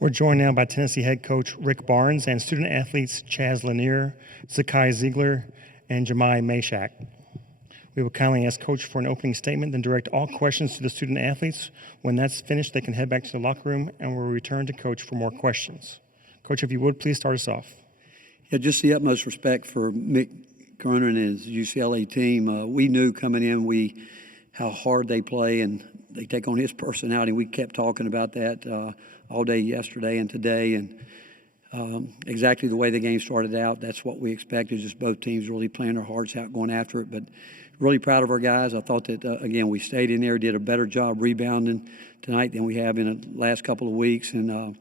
We're joined now by Tennessee head coach Rick Barnes and student athletes Chaz Lanier, Zakai Zeigler, and Jahmai Mashack. We will kindly ask Coach for an opening statement, then direct all questions to the student athletes. When that's finished, they can head back to the locker room, and we'll return to Coach for more questions. Coach, if you would, please start us off. Yeah, just the utmost respect for Mick Cronin and his UCLA team. We knew coming in how hard they play and they take on his personality. We kept talking about that all day yesterday and today, and exactly the way the game started out, that's what we expected, just both teams really playing their hearts out, going after it. But really proud of our guys. I thought that, again, we stayed in there, did a better job rebounding tonight than we have in the last couple of weeks, and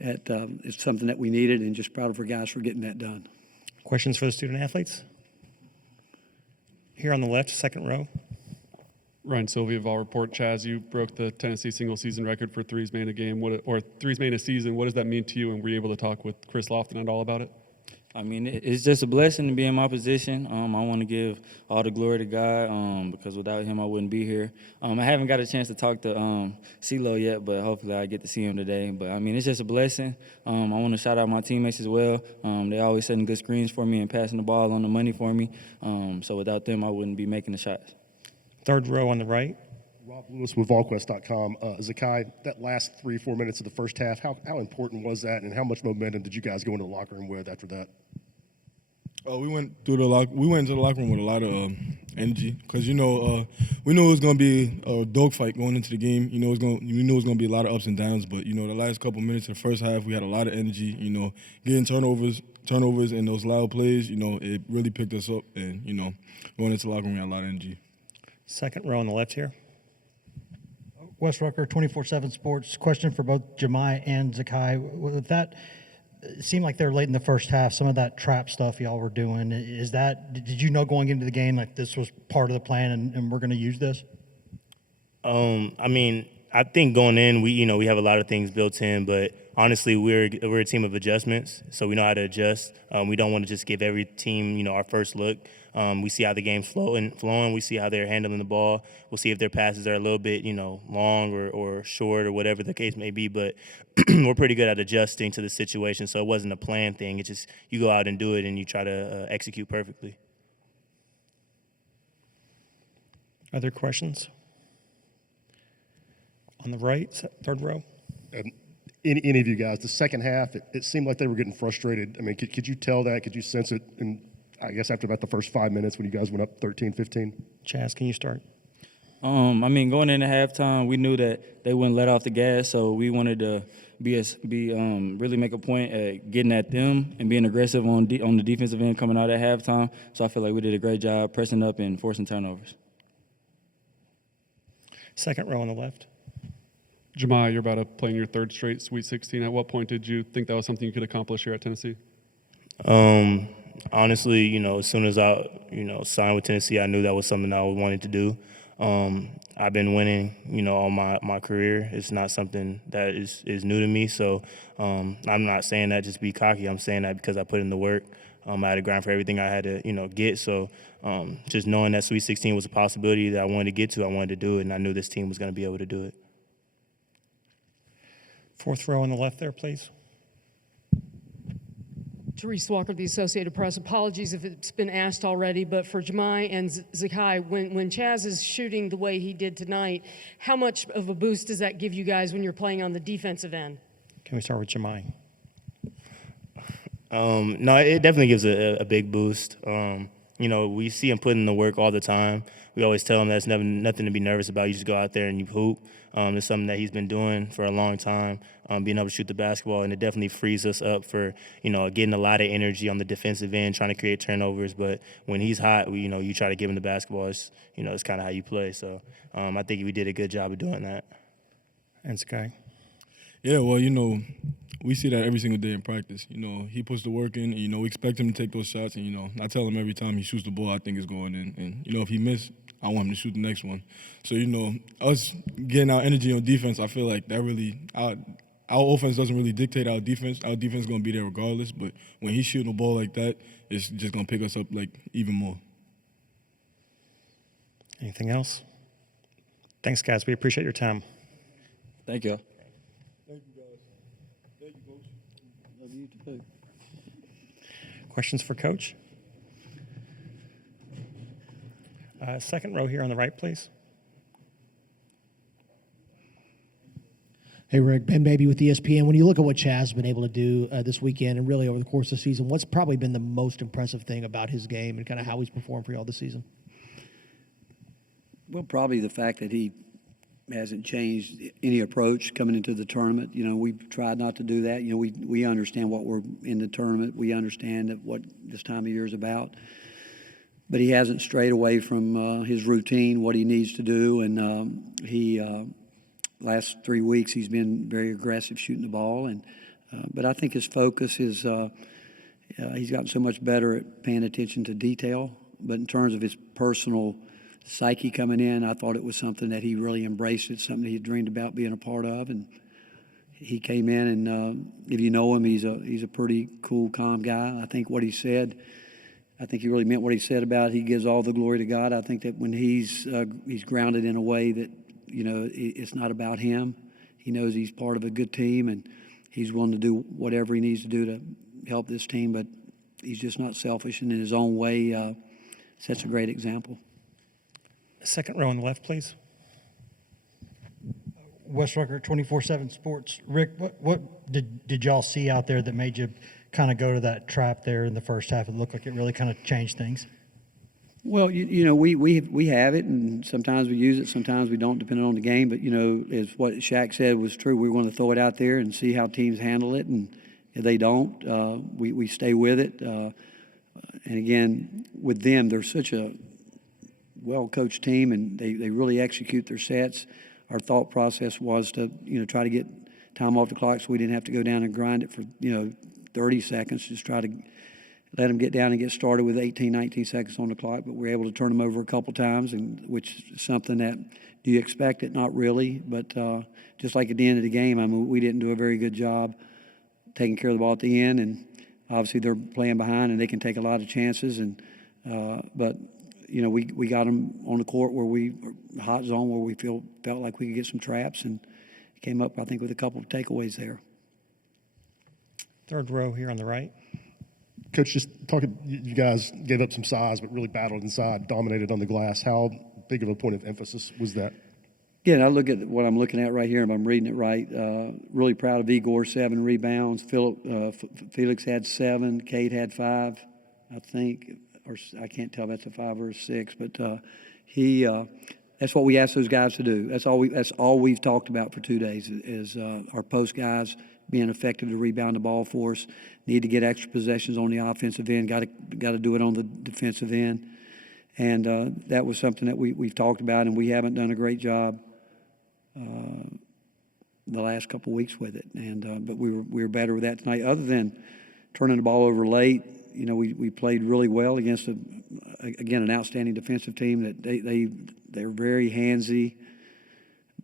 it's something that we needed, and just proud of our guys for getting that done. Questions for the student athletes? Here on the left, second row. Ryan Sylvia of All Report. Chaz, you broke the Tennessee single-season record for threes made a game, or threes made a season. What does that mean to you, and were you able to talk with Chris Lofton at all about it? I mean, it's just a blessing to be in my position. I want to give all the glory to God because without him, I wouldn't be here. I haven't got a chance to talk to CeeLo yet, but hopefully I get to see him today. But, I mean, it's just a blessing. I want to shout out my teammates as well. They always setting good screens for me and passing the ball on the money for me. So without them, I wouldn't be making the shots. Third row on the right. Rob Lewis with VolQuest.com. Zakai, that last 3-4 minutes of the first half, how important was that, and how much momentum did you guys go into the locker room with after that? We went into the locker room with a lot of energy because we knew it was going to be a dogfight going into the game. We knew it was going to be a lot of ups and downs, but the last couple minutes of the first half, we had a lot of energy. Getting turnovers and those loud plays. It really picked us up, and going into the locker room, we had a lot of energy. Second row on the left here. Wes Rucker, 24/7 Sports. Question for both Jahmai and Zakai. With that, it seemed like they were late in the first half. Some of that trap stuff y'all were doing, did you know going into the game like this was part of the plan and we're going to use this? I mean, I think going in, we have a lot of things built in, but honestly, we're a team of adjustments, so we know how to adjust. We don't want to just give every team, our first look. We see how the game's flowing. We see how they're handling the ball. We'll see if their passes are a little bit, long or short or whatever the case may be. But we're pretty good at adjusting to the situation, so it wasn't a planned thing. It's just you go out and do it, and you try to execute perfectly. Other questions? On the right, third row. Any of you guys, the second half, it seemed like they were getting frustrated. I mean, could you tell that? Could you sense it? And I guess after about the first 5 minutes when you guys went up 13-15? Chaz, can you start? I mean, going into halftime, we knew that they wouldn't let off the gas, so we wanted to really make a point at getting at them and being aggressive on the defensive end coming out at halftime. So I feel like we did a great job pressing up and forcing turnovers. Second row on the left. Jahmai, you're about to play in your third straight Sweet 16. At what point did you think that was something you could accomplish here at Tennessee? Honestly, as soon as I, signed with Tennessee, I knew that was something I wanted to do. I've been winning, all my career. It's not something that is new to me. So I'm not saying that just be cocky. I'm saying that because I put in the work. I had to grind for everything I had to, get. So just knowing that Sweet 16 was a possibility that I wanted to get to, I wanted to do it, and I knew this team was going to be able to do it. Fourth row on the left there, please. Therese Walker, the Associated Press. Apologies if it's been asked already, but for Jahmai and Zakai, when Chaz is shooting the way he did tonight, how much of a boost does that give you guys when you're playing on the defensive end? Can we start with Jahmai? No, it definitely gives a big boost. We see him putting in the work all the time. We always tell him that's nothing to be nervous about. You just go out there and you hoop. It's something that he's been doing for a long time, being able to shoot the basketball, and it definitely frees us up for, getting a lot of energy on the defensive end, trying to create turnovers. But when he's hot, you try to give him the basketball. It's kind of how you play. So I think we did a good job of doing that. And Zakai? Yeah, well, we see that every single day in practice. He puts the work in, and, we expect him to take those shots. And, I tell him every time he shoots the ball, I think it's going in. And, if he misses, I want him to shoot the next one. So, us getting our energy on defense, I feel like that really our offense doesn't really dictate our defense. Our defense is going to be there regardless. But when he's shooting the ball like that, it's just going to pick us up, even more. Anything else? Thanks, guys. We appreciate your time. Thank you. Thank you, guys. Love you too. Questions for Coach? Second row here on the right, please. Hey, Rick, Ben Baby with ESPN. When you look at what Chaz has been able to do this weekend and really over the course of the season, what's probably been the most impressive thing about his game and kind of how he's performed for y'all this season? Well, probably the fact that he hasn't changed any approach coming into the tournament. You know, we've tried not to do that. You know, we understand what we're in the tournament. We understand that what this time of year is about. But he hasn't strayed away from his routine, what he needs to do. And last 3 weeks he's been very aggressive shooting the ball. And but I think his focus is he's gotten so much better at paying attention to detail. But in terms of his personal psyche coming in, I thought it was something that he really embraced. It's something he had dreamed about being a part of, and he came in. And if you know him, he's a pretty cool, calm guy. I think what he said, I think he really meant what he said about he gives all the glory to God. I think that when he's grounded in a way that, you know, it's not about him. He knows he's part of a good team, and he's willing to do whatever he needs to do to help this team. But he's just not selfish, and in his own way sets a great example. Second row on the left, please. Wes Rucker, 24/7 Sports. Rick, what did y'all see out there that made you kind of go to that trap there in the first half? It looked like it really kind of changed things. Well, you know, we have it, and sometimes we use it, sometimes we don't, depending on the game. But, you know, as what Shaq said was true, we want to throw it out there and see how teams handle it. And if they don't, we stay with it. And, again, with them, they're such a well-coached team, and they really execute their sets. Our thought process was to, you know, try to get time off the clock so we didn't have to go down and grind it for, you know, 30 seconds. Just try to let them get down and get started with 18, 19 seconds on the clock. But we were able to turn them over a couple times, and which is something that, do you expect it? Not really. But just like at the end of the game, I mean, we didn't do a very good job taking care of the ball at the end. And obviously they're playing behind, and they can take a lot of chances. And but you know, we got them on the court where hot zone where we felt like we could get some traps, and came up, I think, with a couple of takeaways there. Third row here on the right. Coach, just talking, you guys gave up some size, but really battled inside, dominated on the glass. How big of a point of emphasis was that? Again, I look at what I'm looking at right here, if I'm reading it right. Really proud of Igor, 7 rebounds. Felix had 7. Cade had 5, I think. Or I can't tell if that's a 5 or a 6, but that's what we asked those guys to do. That's all we've talked about for 2 days is our post guys being effective to rebound the ball for us. Need to get extra possessions on the offensive end. Got to do it on the defensive end, and that was something that we've talked about, and we haven't done a great job the last couple of weeks with it. And but we were better with that tonight. Other than turning the ball over late. You know, we played really well against again an outstanding defensive team that they're very handsy,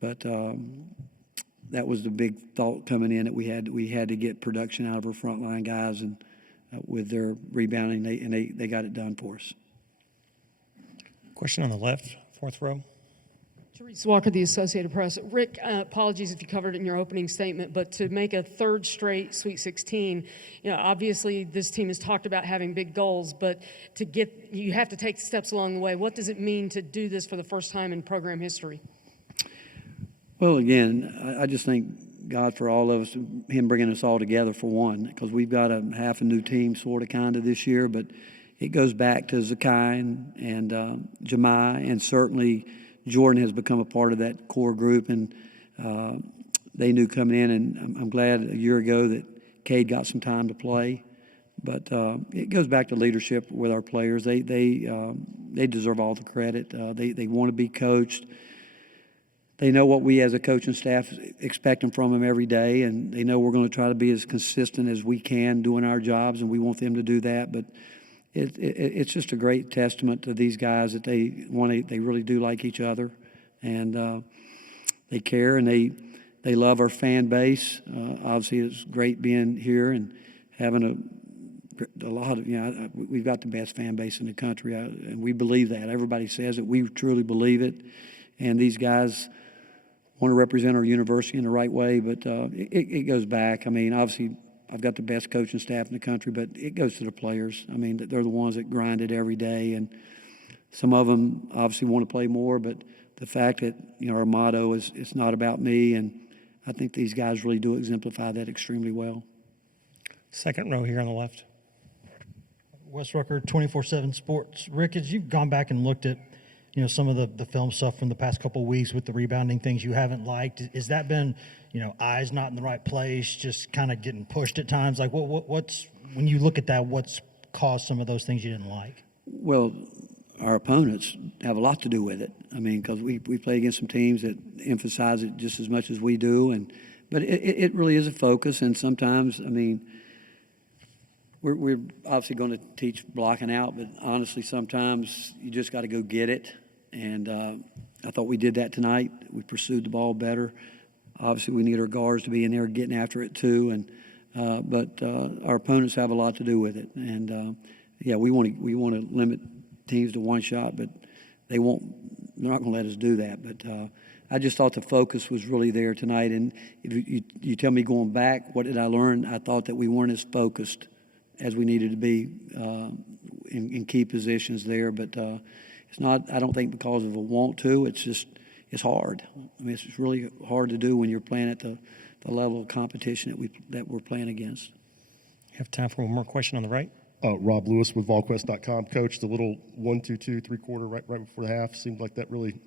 but that was the big thought coming in that we had to get production out of our frontline guys, and with their rebounding they got it done for us. Question on the left, fourth row. Therese Walker, the Associated Press. Rick, apologies if you covered it in your opening statement, but to make a third straight Sweet 16, you know, obviously this team has talked about having big goals, but you have to take steps along the way. What does it mean to do this for the first time in program history? Well, again, I just thank God for all of us, him bringing us all together for one, because we've got a half a new team sort of kind of this year, but it goes back to Zakai and Jahmai, and certainly Jordan has become a part of that core group, and they knew coming in, and I'm glad a year ago that Cade got some time to play. But it goes back to leadership with our players. They deserve all the credit. They want to be coached. They know what we as a coaching staff expect from them every day, and they know we're going to try to be as consistent as we can doing our jobs, and we want them to do that. But it's just a great testament to these guys that they really do like each other, and they care, and they love our fan base. Obviously, it's great being here and having a lot of, you know, we've got the best fan base in the country, and we believe that. Everybody says it. We truly believe it, and these guys want to represent our university in the right way, but it goes back. I mean, obviously, I've got the best coaching staff in the country, but it goes to the players. I mean, they're the ones that grind it every day, and some of them obviously want to play more, but the fact that, our motto is it's not about me, and I think these guys really do exemplify that extremely well. Second row here on the left. Wes Rucker, 24/7 Sports. Rick, as you've gone back and looked at, some of the film stuff from the past couple of weeks with the rebounding things you haven't liked, has that been, eyes not in the right place, just kind of getting pushed at times? Like, what's when you look at that, what's caused some of those things you didn't like? Well, our opponents have a lot to do with it. I mean, because we play against some teams that emphasize it just as much as we do, but it really is a focus. And sometimes, I mean, we're obviously going to teach blocking out, but honestly, sometimes you just got to go get it. And I thought we did that tonight. We pursued the ball better. Obviously, we need our guards to be in there getting after it too. But our opponents have a lot to do with it. And yeah, we want to limit teams to one shot, but they're not going to let us do that. But I just thought the focus was really there tonight. And if you tell me going back, what did I learn? I thought that we weren't as focused as we needed to be in key positions there. But it's not, I don't think, because of a want to. It's just, it's hard. I mean, it's really hard to do when you're playing at the level of competition that we're playing against. You have time for one more question on the right. Rob Lewis with VolQuest.com. Coach, the little 1-2-2 3-quarter right before the half seemed like that really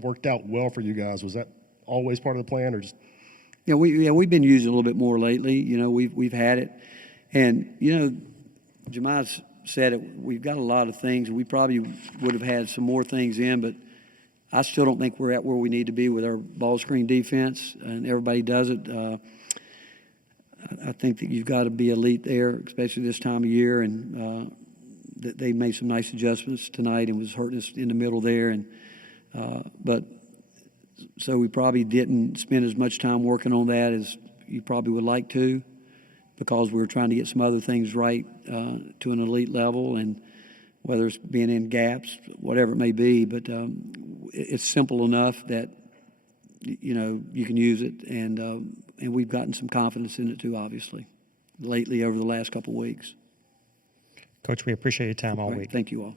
worked out well for you guys. Was that always part of the plan, or just? Yeah, we've been using it a little bit more lately. We've had it, and Jahmai said it. We've got a lot of things. We probably would have had some more things in, but I still don't think we're at where we need to be with our ball screen defense, and everybody does it. I think that you've got to be elite there, especially this time of year, and they made some nice adjustments tonight and was hurting us in the middle there. But so we probably didn't spend as much time working on that as you probably would like to, because we were trying to get some other things right to an elite level, and whether it's being in gaps, whatever it may be. But it's simple enough that you can use it, and we've gotten some confidence in it too, obviously, lately over the last couple of weeks. Coach, we appreciate your time all All right, week. thank you all.